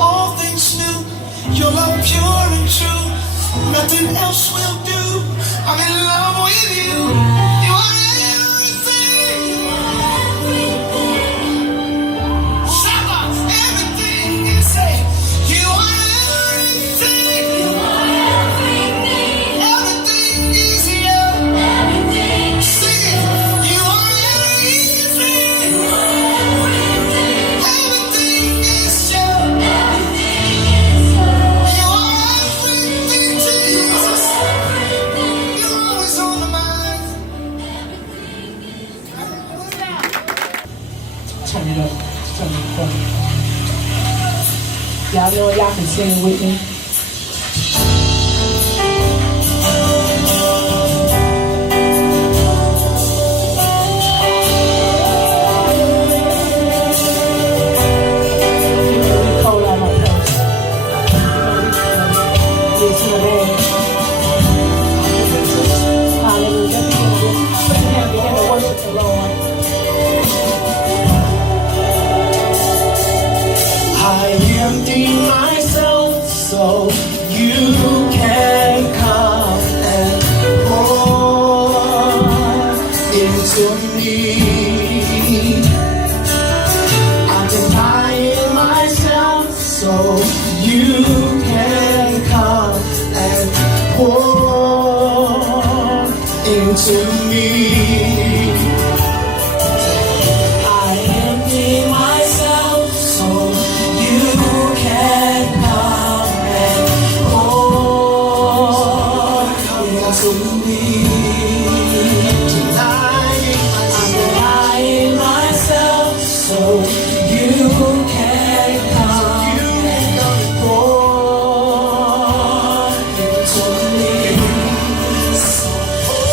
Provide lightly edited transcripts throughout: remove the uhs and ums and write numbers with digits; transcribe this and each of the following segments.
all things new. Your love pure and true. Nothing else will do. I'm in love with you. You are everything. Shabba, everything you say. You are everything. Everything is you. Sing it. You are everything. Everything is you. You are everything, Jesus. You're always on the mind. Turn it up. Turn it up. Y'all know y'all can sing with me. Cold out my purse. Yes, my bad. Hallelujah. Begin to worship the Lord. I empty myself so you can come and pour into me. I'm denying myself so you can come and pour into me. I empty myself so you can come and pour into me. I'm denying myself so you can come and pour into me.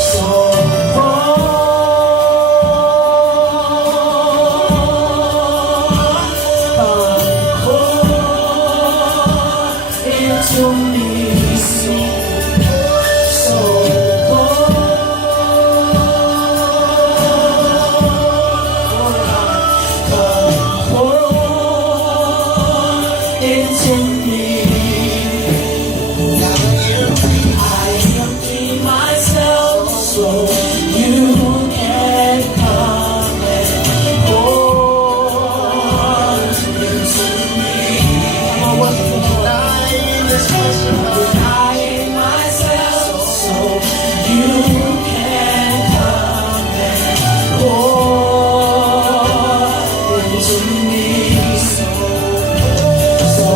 So into me, so into me. I empty myself so you can come and pour into me. Denying myself so you can come and pour into me. So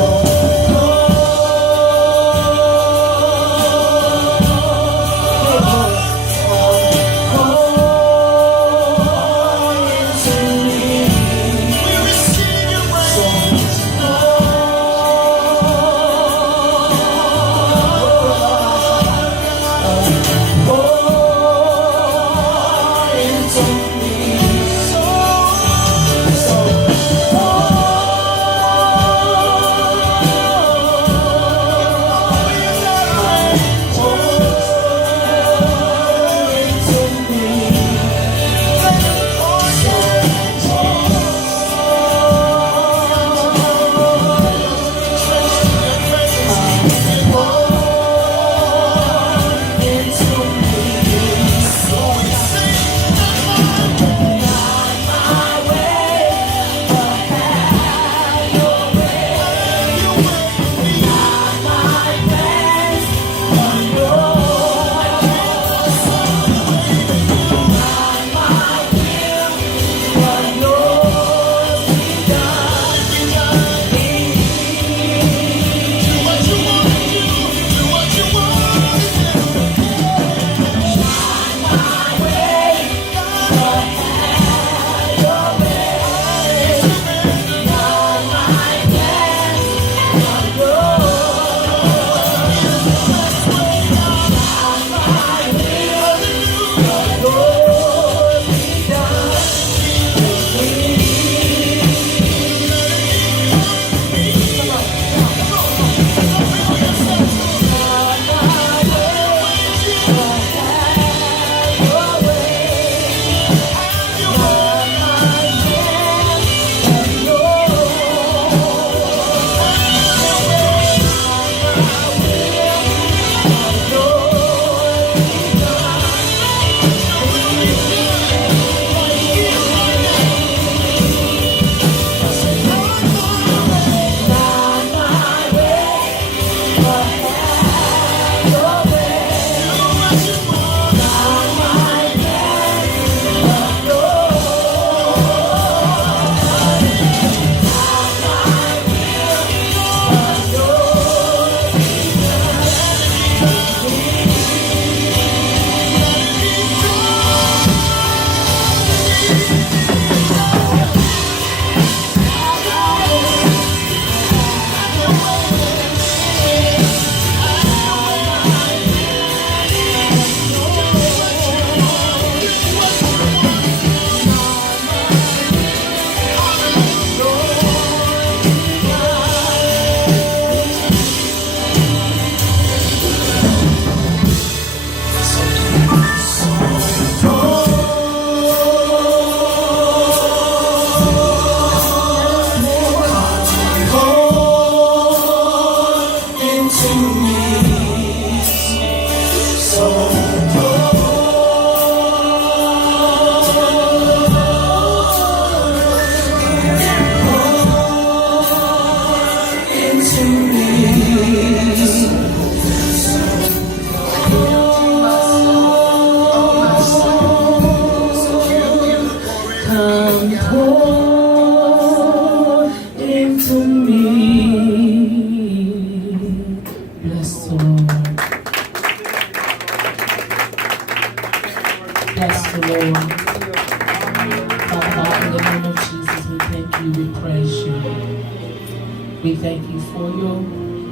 We thank you for your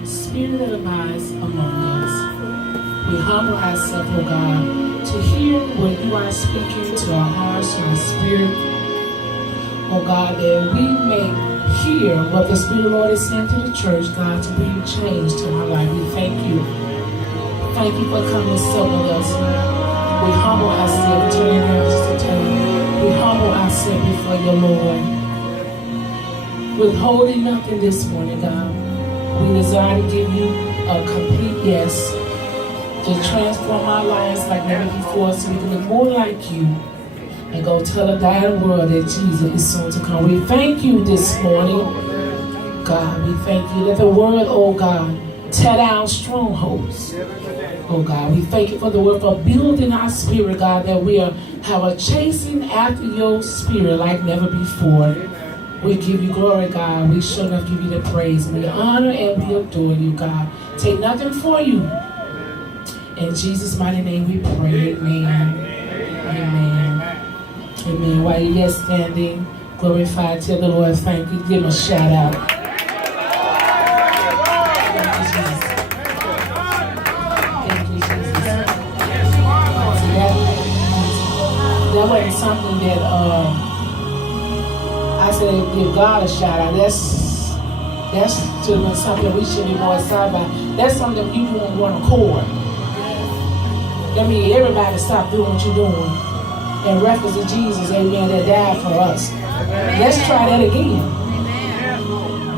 spirit that abides among us. We humble ourselves, oh God, to hear what you are speaking to our hearts and our spirit. Oh God, that we may hear what the Spirit of the Lord is saying to the church, God, to bring change to our life. We thank you. Thank you for coming to sup with us. We humble ourselves, turning our to turn. We humble ourselves before your Lord. Withholding nothing this morning, God. We desire to give you a complete yes, to transform our lives like never before so we can look more like you and go tell a dying world that Jesus is soon to come. We thank you this morning, God. We thank you that the word, oh God, tear down strongholds. Oh God, we thank you for the word for building our spirit, God, that we have a chasing after your spirit like never before. We give you glory, God. We sure enough give you the praise. We honor and we adore you, God. Take nothing for you. In Jesus' mighty name we pray. Amen. Amen. Amen. While you're yet standing, glorify, tell the Lord thank you. Give him a shout out. Thank you, Jesus. Thank you, Jesus. That wasn't something that I said give God a shout out. That's something we should be more excited about. That's something you do on one accord. That means everybody stop doing what you're doing in reference to Jesus, amen, that died for us. Let's try that again.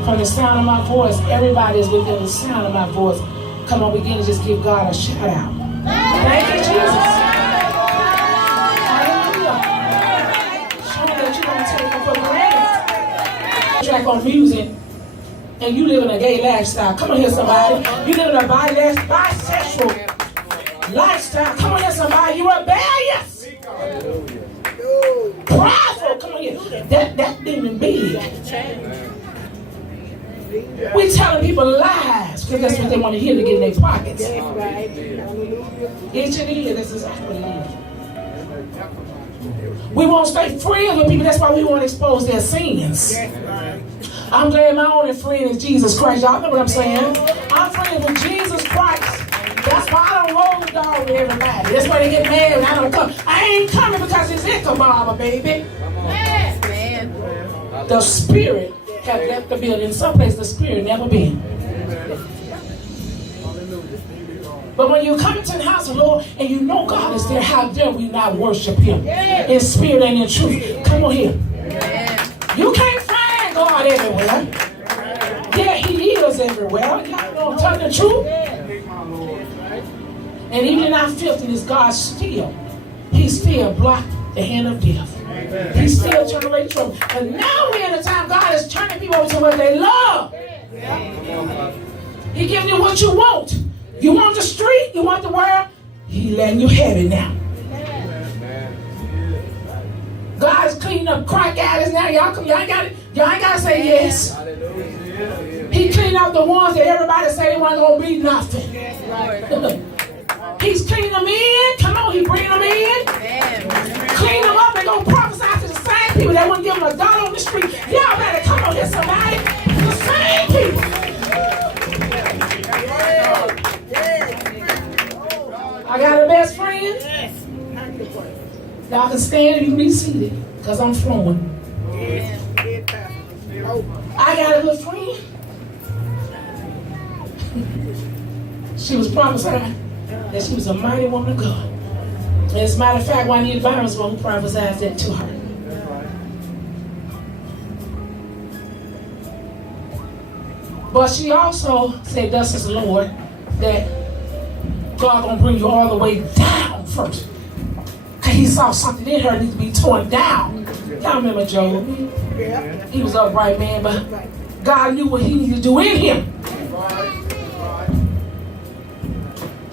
From the sound of my voice, everybody is within the sound of my voice. Come on, begin to just give God a shout out. Thank you, Jesus. Track on music and you live in a gay lifestyle. Come on here, somebody. You live in a bisexual lifestyle. Come on here, somebody. You rebellious. Prideful. Come on here. That demon big. We telling people lies because that's what they want to hear to get in their pockets. Each and ear, this is exactly what it is. We won't stay friends with people. That's why we won't expose their sins. I'm glad my only friend is Jesus Christ. Y'all know what I'm saying? I'm friends with Jesus Christ. That's why I don't roll the dog with everybody. That's why they get mad when I don't come. I ain't coming because it's Ichabod, baby. The Spirit have left the building. Someplace the Spirit never been. But when you come to the house of the Lord and you know God is there, how dare we not worship Him in spirit and in truth? Come on here. You can't find God everywhere. Yeah, He is everywhere. Y'all know I'm telling the truth. And even in our filthiness, God He still blocked the hand of death. He still turned away the trouble. But now we're in a time God is turning people over to what they love. He giving you what you want. You want the street, you want the world, He letting you have it now. God is cleaning up crack addicts now. Y'all ain't got to say yes. He cleaned up the ones that everybody say they weren't going to be nothing. He's cleaning them in. Come on, He bringing them in. Clean them up. They're going to prophesy to the same people that wouldn't give them $1 on the street. Y'all better come on here, somebody. The same people. I got a best friend. Y'all can stand and you can be seated because I'm flowing. I got a good friend. She was prophesying that she was a mighty woman of God. And as a matter of fact, one of the advisors who prophesied that to her. But she also said, thus is the Lord, that God gonna bring you all the way down first. Cause He saw something in her needs to be torn down. Y'all remember Job? He was upright man, but God knew what He needed to do in him.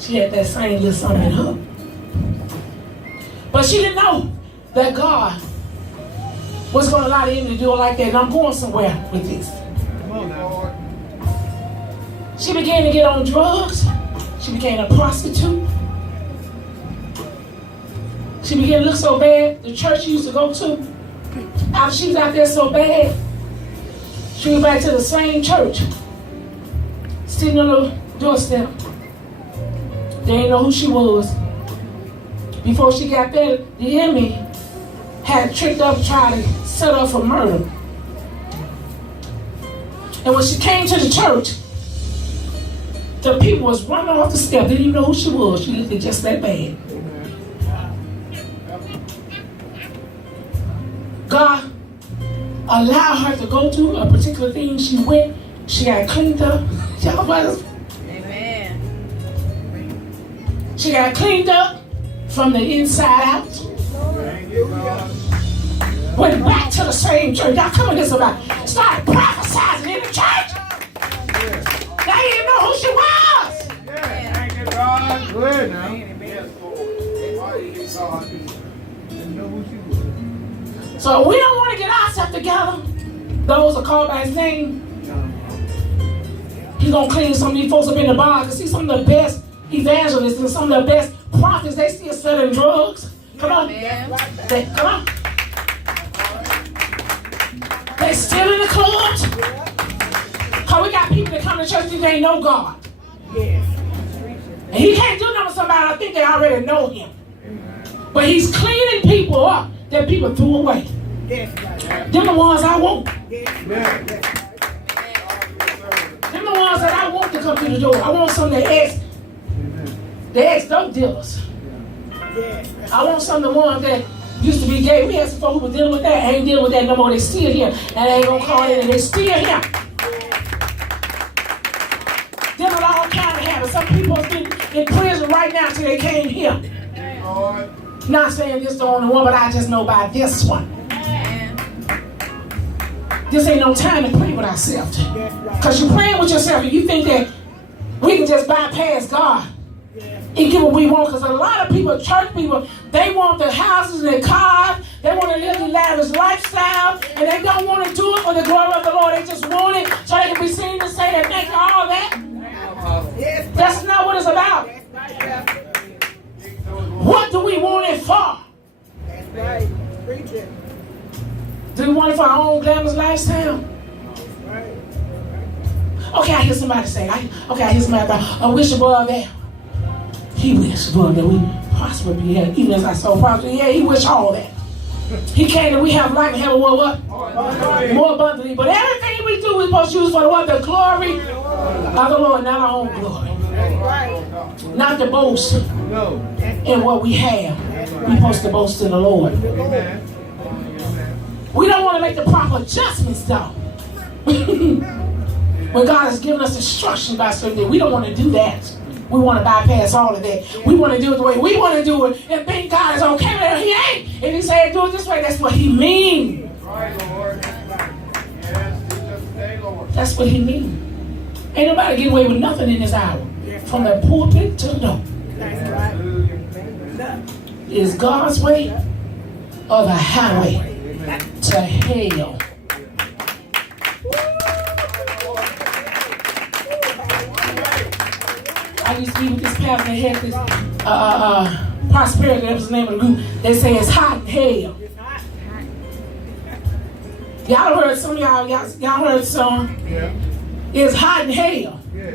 She had that same little something in her. But she didn't know that God was going to allow the enemy to do it like that. And I'm going somewhere with this. She began to get on drugs. She became a prostitute. She began to look so bad. The church she used to go to, after she was out there so bad, she went back to the same church, sitting on the doorstep. They didn't know who she was. Before she got there, the enemy had tricked up, tried to set her up for murder. And when she came to the church, the people was running off the step. Didn't even know who she was. She looked just that bad. God allowed her to go through a particular thing. She went. She got cleaned up. Y'all brothers. Amen. She got cleaned up from the inside out. Went back to the same church. Y'all come on this about. Started prophesying in the church. They didn't know who she was. Thank you, God. Good now. So we don't want to get ourselves together. Those are called by his name. He's going to clean some of these folks up in the bar. Because see, some of the best evangelists and some of the best prophets, they still selling drugs. Come on. Come on. They still in the clubs. Because we got people that come to church and they know God. And he can't do nothing with somebody. I think they already know him. But he's cleaning people up that people threw away. Them the ones I want. Them the ones that I want to come through the door. I want some of the ex-dope dealers. I want some of the ones that used to be gay. We had some folks who were dealing with that. Ain't dealing with that no more. They still here. And they ain't gonna call in and they still here. Dealing with all kinds of habits. Some people have been in prison right now till they came here. Not saying this is the only one, but I just know about this one. This ain't no time to play with ourselves. Because you're playing with yourself and you think that we can just bypass God and get what we want. Because a lot of people, church people, they want the houses and the cars. They want to live the lavish lifestyle. And they don't want to do it for the glory of the Lord. They just want it so they can be seen to say that thank you all that. That's not what it's about. What do we want it for? That's right. Preach it. Do we want it for our own glamorous lifestyle? Right. Okay, I hear somebody say, I hear somebody about, I wish above that. He wish above that we prosper, even as I so prosper. Yeah, he wish all that. He came that we have life and have a what? More abundantly. But everything we do, we're supposed to use for the what? The glory of the Lord, not our own glory. Not to boast in what we have. We're supposed to boast in the Lord. We don't want to make the proper adjustments though. When God has given us instruction about certain things, we don't want to do that. We want to bypass all of that. We want to do it the way we want to do it and think God is okay with it. He ain't. If he said do it this way, that's what he means. That's what he means. Ain't nobody get away with nothing in this hour. From the pulpit to the door. Is God's way or the highway to hell? I used to be with this pastor that had this prosperity, that was the name of the group. They say it's hot in hell. Y'all heard some of y'all heard some. Yeah. It's hot in hell. Yeah.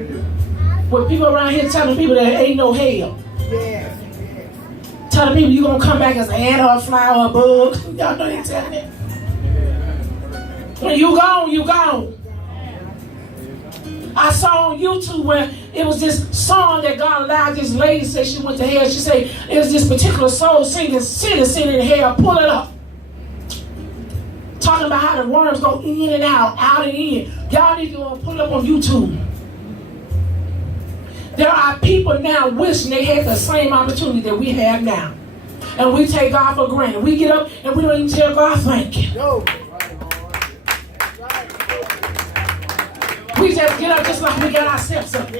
With people around here telling people that ain't no hell. Yeah. Telling people you're gonna come back as an ant or a fly or a bug. Y'all know they telling it. When you gone, you gone. I saw on YouTube where it was this song that God allowed this lady say she went to hell. She said it was this particular soul singing in hell, pull it up. Talking about how the worms go in and out and in. Y'all need to pull it up on YouTube. There are people now wishing they had the same opportunity that we have now. And we take God for granted. We get up and we don't even tell God thank you. No. We just get up just like we got ourselves up.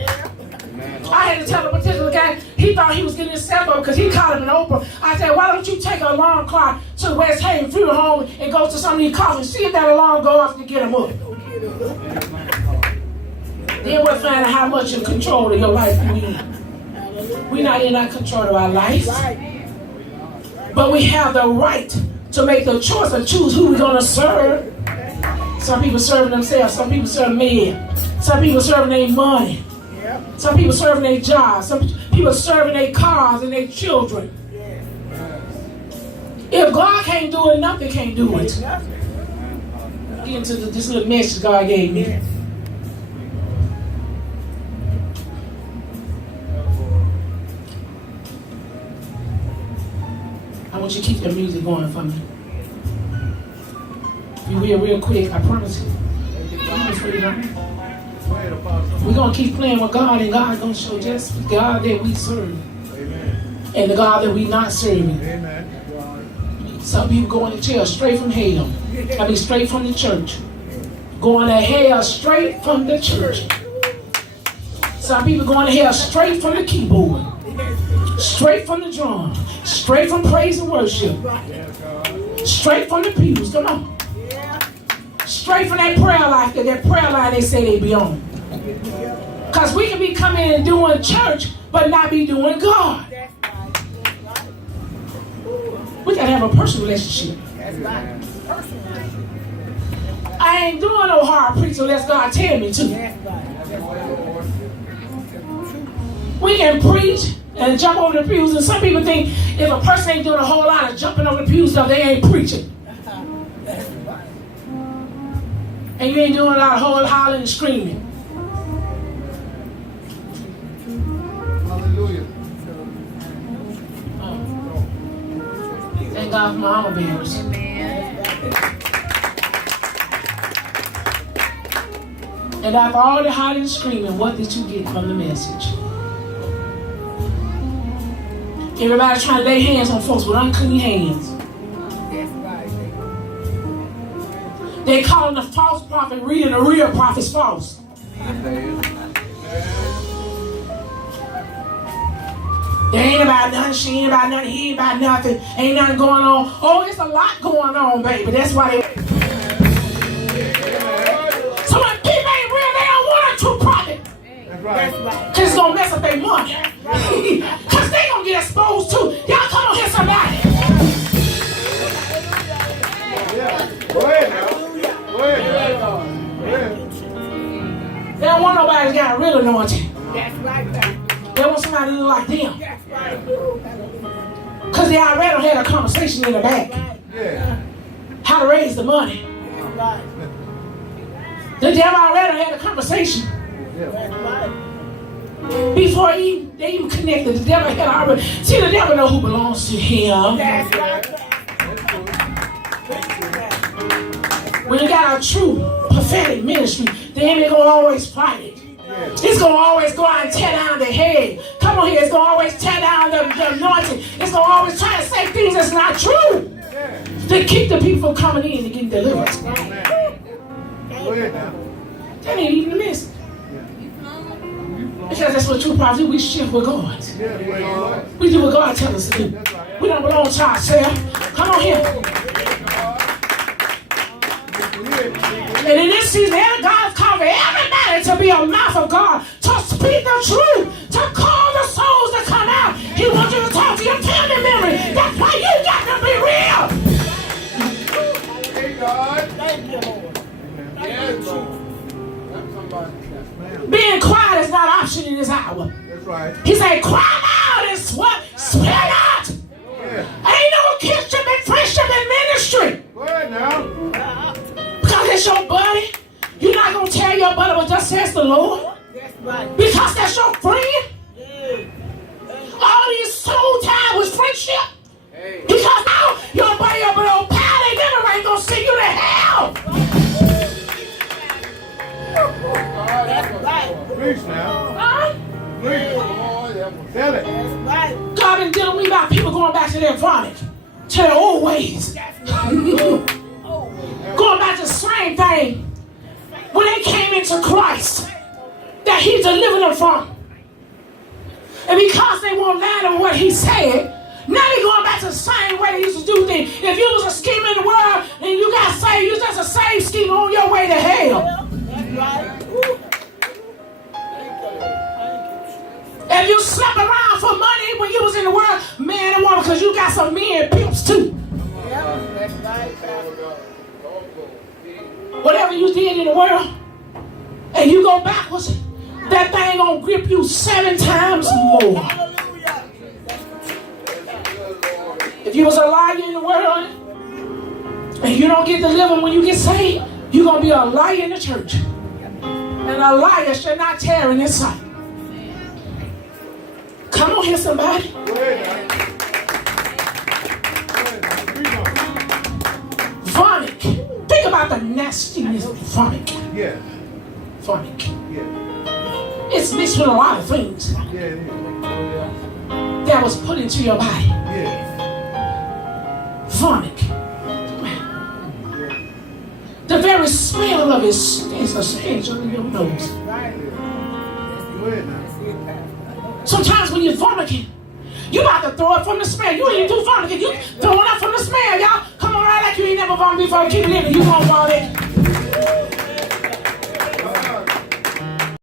I had to tell a particular guy, he thought he was getting himself up because he caught him in Oprah. I said, why don't you take an alarm clock to the West Haven Funeral Home and go to some of these coffins, see if that alarm goes off to get him up. Then we'll find out how much in control of your life you in. We're not in our control of our life. But we have the right to make the choice and choose who we're going to serve. Some people serving themselves. Some people serving men. Some people serving their money. Some people serving their jobs. Some people serving their cars and their children. If God can't do it, nothing can't do it. Get into this little message God gave me. I want you to keep the music going for me. You will real quick, I promise you. We're going to keep playing with God, and God's going to show just the God that we serve. Amen. And the God that we not serving. Amen. Some people going to jail straight from hell. I mean straight from the church. Going to hell straight from the church. Some people going to hell straight from the keyboard. Straight from the drum. Straight from praise and worship. Straight from the pews. Come on. Straight from that prayer life, that prayer line they say they be on. Because we can be coming and doing church, but not be doing God. We got to have a personal relationship. I ain't doing no hard preaching unless God tell me to. We can preach and jump over the pews, and some people think if a person ain't doing a whole lot of jumping over the pews, stuff, they ain't preaching. And you ain't doing a lot of whole hollering and screaming. Hallelujah. Thank God for my armor bearers. And after all the hollering and screaming, what did you get from the message? Everybody trying to lay hands on folks with unclean hands. They calling the false prophet real and the real prophet's false. They ain't about nothing, she ain't about nothing, he ain't about nothing, ain't nothing going on. Oh, it's a lot going on, baby. That's why they... So when people ain't real, they don't want a true prophet. That's right. Because it's going to mess up their money. Because they going to get exposed too. Y'all come on here, somebody. Go ahead now. They don't want nobody that's got a real anointing. That's right. They want somebody to look like them. That's right. Because they already had a conversation in the back. Yeah. How to raise the money. That's right. The devil already had a conversation. That's right. Before they even connected, the devil had already... See, the devil know who belongs to him. That's right. When you got a true prophetic ministry, the enemy gonna always fight it. It's gonna always go out and tear down the head. Come on here, it's gonna always tear down the anointing. It's gonna always try to say things that's not true. To keep the people from coming in and getting delivered. That ain't even the message. Because that's what true prophets do. We shift with God. We do what God tells us to do. We don't belong to ourselves. Come on here. And in this season, God's calling everybody to be a mouth of God, to speak the truth, to call the souls to come out. He wants you to talk to your family memory. That's why you got to be real. Hey, God. Thank you, Lord. Thank you, Being quiet is not an option in this hour. That's right. He said, cry out and what? Spit out. Ain't no kinship and friendship in ministry. Go ahead now. Because it's your buddy. You're not going to tell your buddy what thus says the Lord. That's right. Because that's your friend. All these soul ties with friendship. Because now your buddy, your old pal, they never ain't going to send you to hell. That's right. Preach now. Huh? Preach. Tell it. That's right. God been dealing with me about people going back to their vomit, to their old ways. Going back to the same thing when they came into Christ that He delivered them from. And because they won't lie to what he said, now they're going back to the same way they used to do things. If you was a schemer in the world and you got saved, you was just a saved schemer on your way to hell. That's right. Woo. If you slept around for money when you was in the world, man and woman, because you got some men pimps too. Yeah, that's right. Whatever you did in the world, and you go backwards, that thing gonna grip you 7 times more. Hallelujah. If you was a liar in the world, and you don't get delivered when you get saved, you're gonna be a liar in the church. And a liar should not tarry in his sight. Come on here, somebody. Go ahead now. Go ahead now. Vomit. Think about the nastiness of vomit. Yeah. Vomit. Yeah. It's mixed with a lot of things Yeah, it is. that was put into your body. Yeah. Vomit. The very smell of it is a stench under your nose. Go ahead now. Sometimes when you're vomiting, you about to throw it from the smell. You ain't do vomiting. You throwing up from the smell, y'all. Come on, right like you ain't never vomited before. Keep living. You gonna vomit.